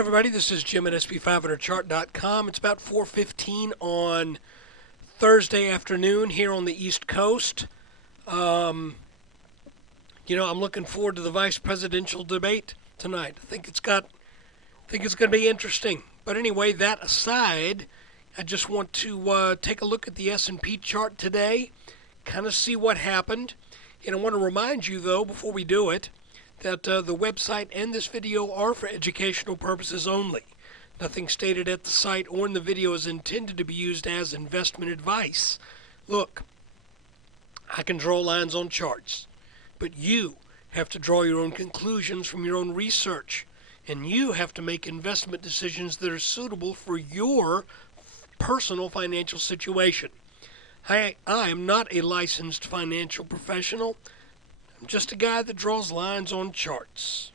Everybody, this is Jim at SP500chart.com. It's about 4:15 on Thursday afternoon here on the East Coast. I'm looking forward to the vice presidential debate tonight. I think it's going to be interesting. But anyway, that aside, I just want to take a look at the S&P chart today, kind of see what happened. And I want to remind you, though, before we do it, that the website and this video are for educational purposes only. Nothing stated at the site or in the video is intended to be used as investment advice. Look, I can draw lines on charts, but you have to draw your own conclusions from your own research, and you have to make investment decisions that are suitable for your personal financial situation. I am not a licensed financial professional. I'm just a guy that draws lines on charts.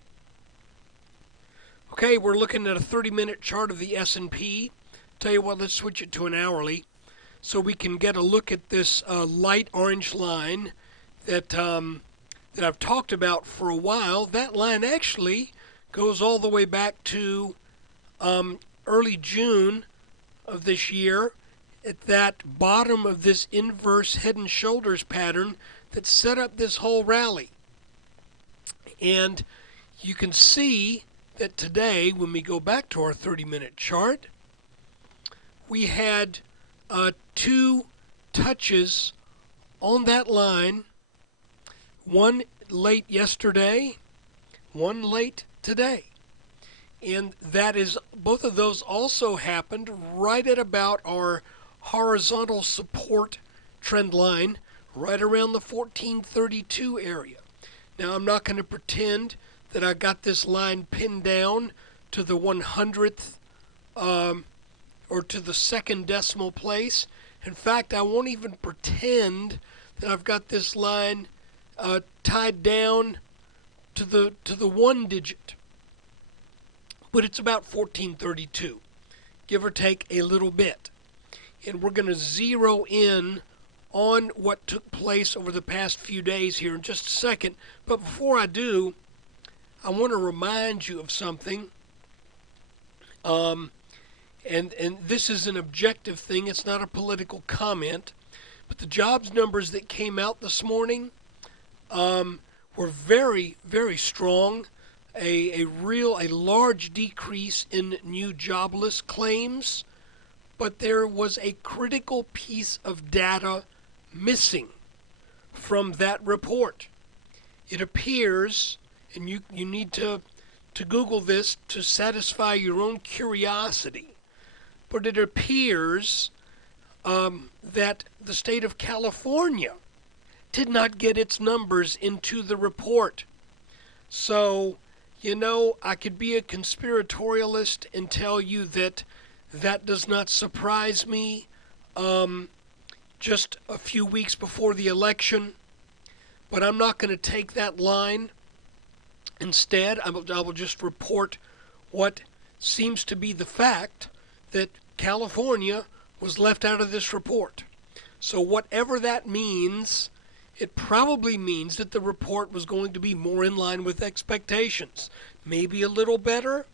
Okay, we're looking at a 30-minute chart of the S&P. Tell you what, let's switch it to an hourly so we can get a look at this light orange line that I've talked about for a while. That line actually goes all the way back to early June of this year at that bottom of this inverse head and shoulders pattern that set up this whole rally. And you can see that today, when we go back to our 30-minute chart, we had two touches on that line, one late yesterday, one late today. And that is, both of those also happened right at about our horizontal support trend line, right around the 1432 area. Now, I'm not going to pretend that I got this line pinned down to the 100th or to the second decimal place. In fact, I won't even pretend that I've got this line tied down to the one digit. But it's about 1432, give or take a little bit. And we're going to zero in on what took place over the past few days here in just a second. But before I do, I want to remind you of something. And this is an objective thing. It's not a political comment. But the jobs numbers that came out this morning were very, very strong. A large decrease in new jobless claims. But there was a critical piece of data missing from that report. It appears, and you need to Google this to satisfy your own curiosity, but it appears that the state of California did not get its numbers into the report. So, I could be a conspiratorialist and tell you that does not surprise me. Just a few weeks before the election, but I'm not going to take that line. Instead, I will just report what seems to be the fact, that California was left out of this report. So whatever that means, it probably means that the report was going to be more in line with expectations. Maybe a little better,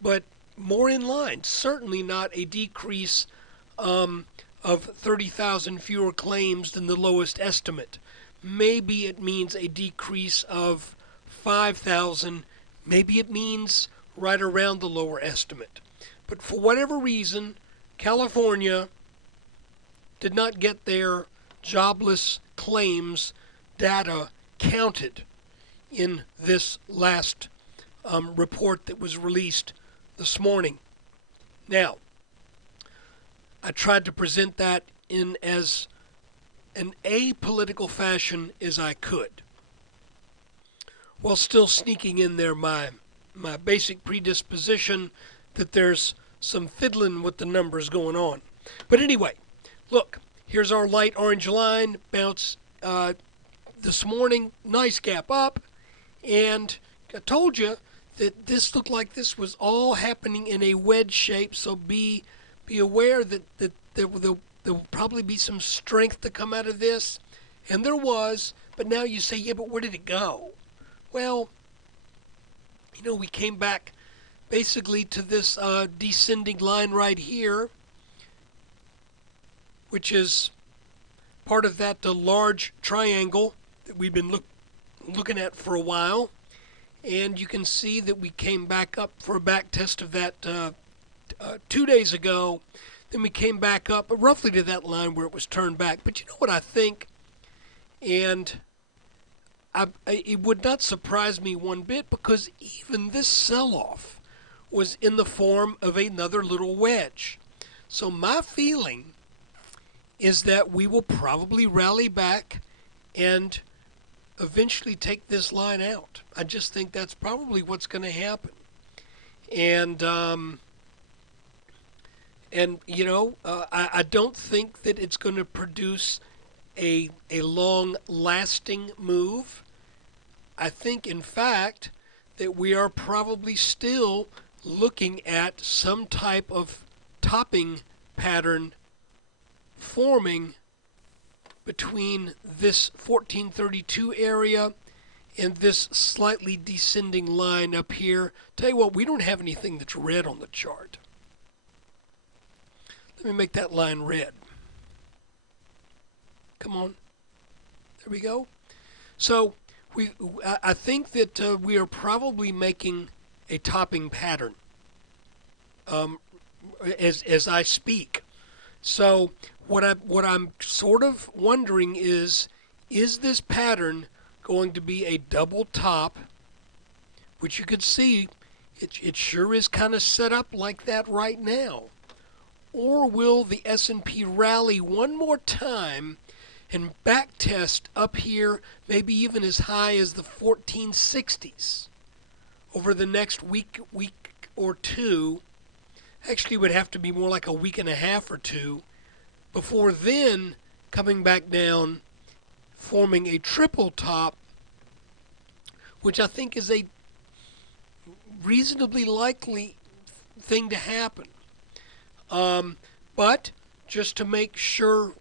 but more in line. Certainly not a decrease of 30,000 fewer claims than the lowest estimate. Maybe it means a decrease of 5,000. Maybe it means right around the lower estimate. But for whatever reason, California did not get their jobless claims data counted in this last report that was released this morning. Now, I tried to present that in as an apolitical fashion as I could, while still sneaking in there my basic predisposition that there's some fiddling with the numbers going on. But anyway, look, here's our light orange line, bounce this morning, nice gap up, and I told you that this looked like this was all happening in a wedge shape, so be aware that there will probably be some strength to come out of this, and there was. But now you say, yeah, but where did it go? Well, we came back basically to this descending line right here, which is part of that large triangle that we've been looking at for a while. And you can see that we came back up for a back test of that 2 days ago. Then we came back up roughly to that line where it was turned back. But you know what I think? And it would not surprise me one bit, because even this sell-off was in the form of another little wedge. So my feeling is that we will probably rally back and eventually take this line out. I just think that's probably what's going to happen. And you know, I don't think that it's going to produce a long-lasting move. I think, in fact, that we are probably still looking at some type of topping pattern forming between this 1432 area and this slightly descending line up here. Tell you what, we don't have anything that's red on the chart. Let me make that line red. Come on. There we go. So I think that we are probably making a topping pattern as I speak. So what I'm sort of wondering is this pattern going to be a double top, which you could see it sure is kind of set up like that right now, or will the S&P rally one more time and back test up here, maybe even as high as the 1460s over the next week or two? Actually, it would have to be more like a week and a half or two, before then coming back down, forming a triple top, which I think is a reasonably likely thing to happen. But just to make sure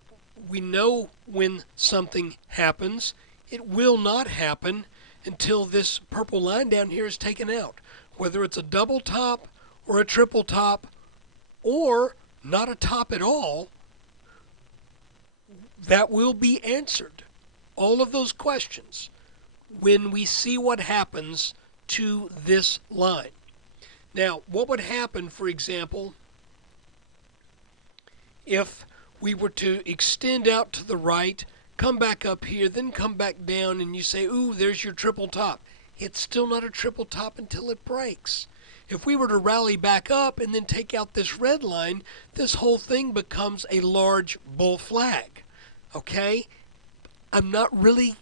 we know when something happens, it will not happen until this purple line down here is taken out. Whether it's a double top or a triple top or not a top at all, that will be answered. All of those questions when we see what happens to this line. Now, what would happen, for example, if we were to extend out to the right, come back up here, then come back down, and you say, ooh, there's your triple top. It's still not a triple top until it breaks. If we were to rally back up and then take out this red line, this whole thing becomes a large bull flag. Okay? I'm not really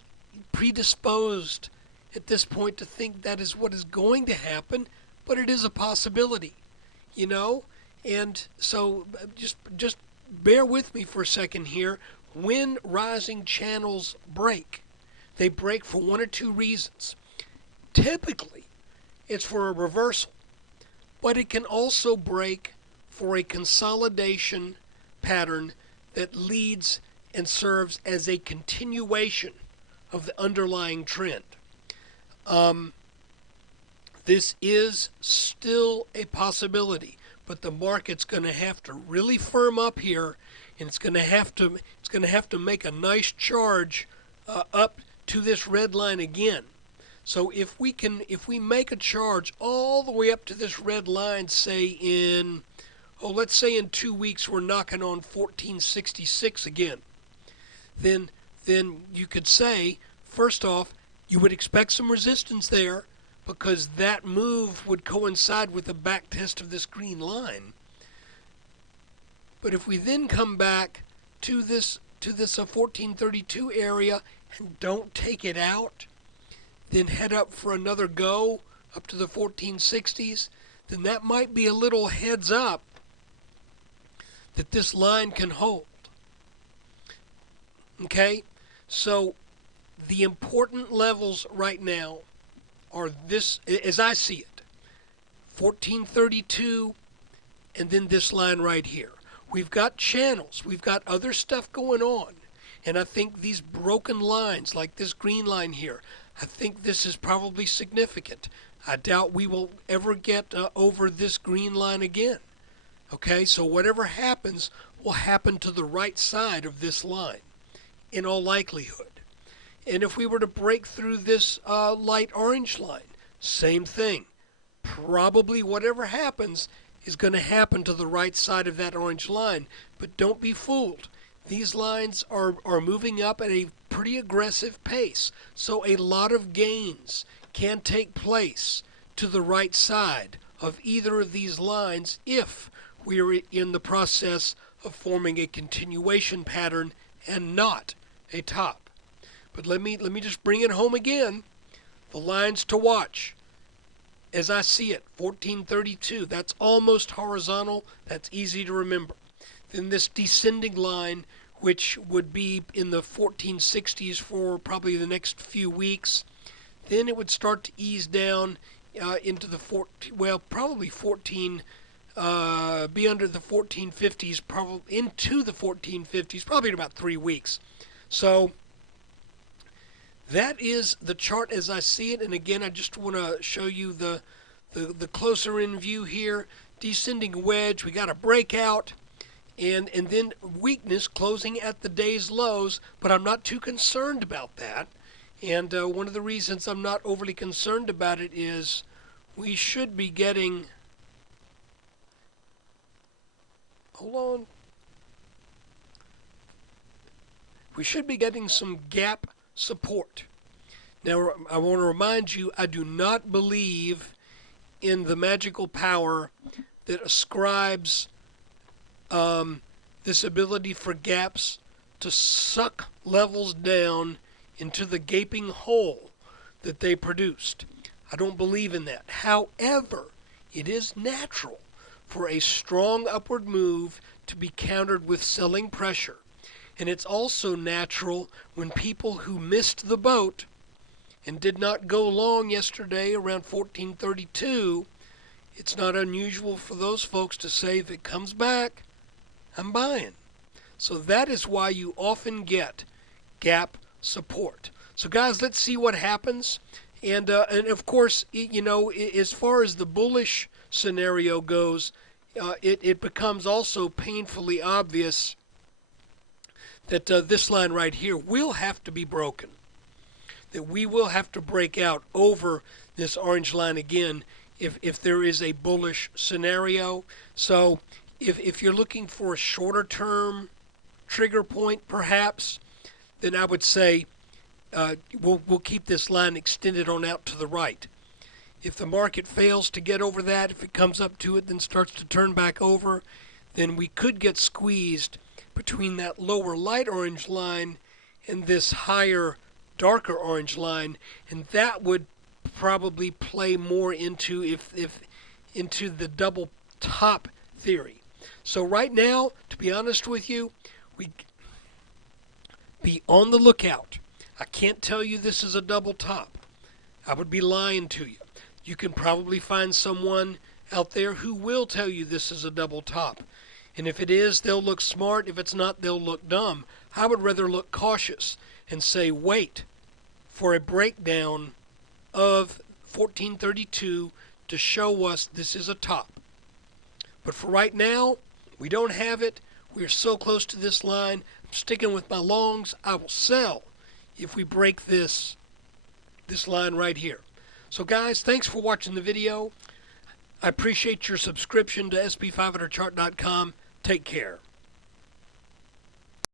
predisposed at this point to think that is what is going to happen, but it is a possibility, you know? And so just bear with me for a second here. When rising channels break, they break for one or two reasons. Typically, it's for a reversal, but it can also break for a consolidation pattern that leads and serves as a continuation of the underlying trend. This is still a possibility, but the market's going to have to really firm up here, and it's going to have to make a nice charge up to this red line again. So if we make a charge all the way up to this red line, say let's say in 2 weeks we're knocking on 1466 again, then you could say, first off, you would expect some resistance there, because that move would coincide with the back test of this green line. But if we then come back to this 1432 area and don't take it out, then head up for another go up to the 1460s, then that might be a little heads up that this line can hold. Okay? So the important levels right now are this, as I see it, 1432 and then this line right here. We've got channels, we've got other stuff going on, and I think these broken lines like this green line here, I think this is probably significant. I doubt we will ever get over this green line again. Okay, so whatever happens will happen to the right side of this line in all likelihood. And if we were to break through this light orange line, same thing. Probably whatever happens is going to happen to the right side of that orange line. But don't be fooled. These lines are moving up at a pretty aggressive pace. So a lot of gains can take place to the right side of either of these lines if we are in the process of forming a continuation pattern and not a top. But let me just bring it home again. The lines to watch. As I see it, 1432, that's almost horizontal. That's easy to remember. Then this descending line, which would be in the 1460s for probably the next few weeks. Then it would start to ease down into the probably 14. Be under the 1450s, probably into the 1450s, probably in about 3 weeks. So that is the chart as I see it. And again, I just want to show you the closer in view here. Descending wedge, we got a breakout, and then weakness closing at the day's lows, but I'm not too concerned about that. And one of the reasons I'm not overly concerned about it is we should be getting, hold on, we should be getting some gap support. Now, I want to remind you, I do not believe in the magical power that ascribes this ability for gaps to suck levels down into the gaping hole that they produced. I don't believe in that. However, it is natural for a strong upward move to be countered with selling pressure. And it's also natural when people who missed the boat and did not go long yesterday around 1432, it's not unusual for those folks to say, if it comes back, I'm buying. So that is why you often get gap support. So guys, let's see what happens. And of course, you know, as far as the bullish scenario goes, it becomes also painfully obvious that this line right here will have to be broken. That we will have to break out over this orange line again if there is a bullish scenario. So if you're looking for a shorter term trigger point perhaps, then I would say we'll keep this line extended on out to the right. If the market fails to get over that, if it comes up to it then starts to turn back over, then we could get squeezed between that lower light orange line and this higher darker orange line, and that would probably play more into into the double top theory. So right now, to be honest with you, we be on the lookout. I can't tell you this is a double top. I would be lying to you. You can probably find someone out there who will tell you this is a double top. And if it is, they'll look smart. If it's not, they'll look dumb. I would rather look cautious and say, wait for a breakdown of 1432 to show us this is a top. But for right now, we don't have it. We are so close to this line. I'm sticking with my longs. I will sell if we break this line right here. So guys, thanks for watching the video. I appreciate your subscription to SP500chart.com. Take care.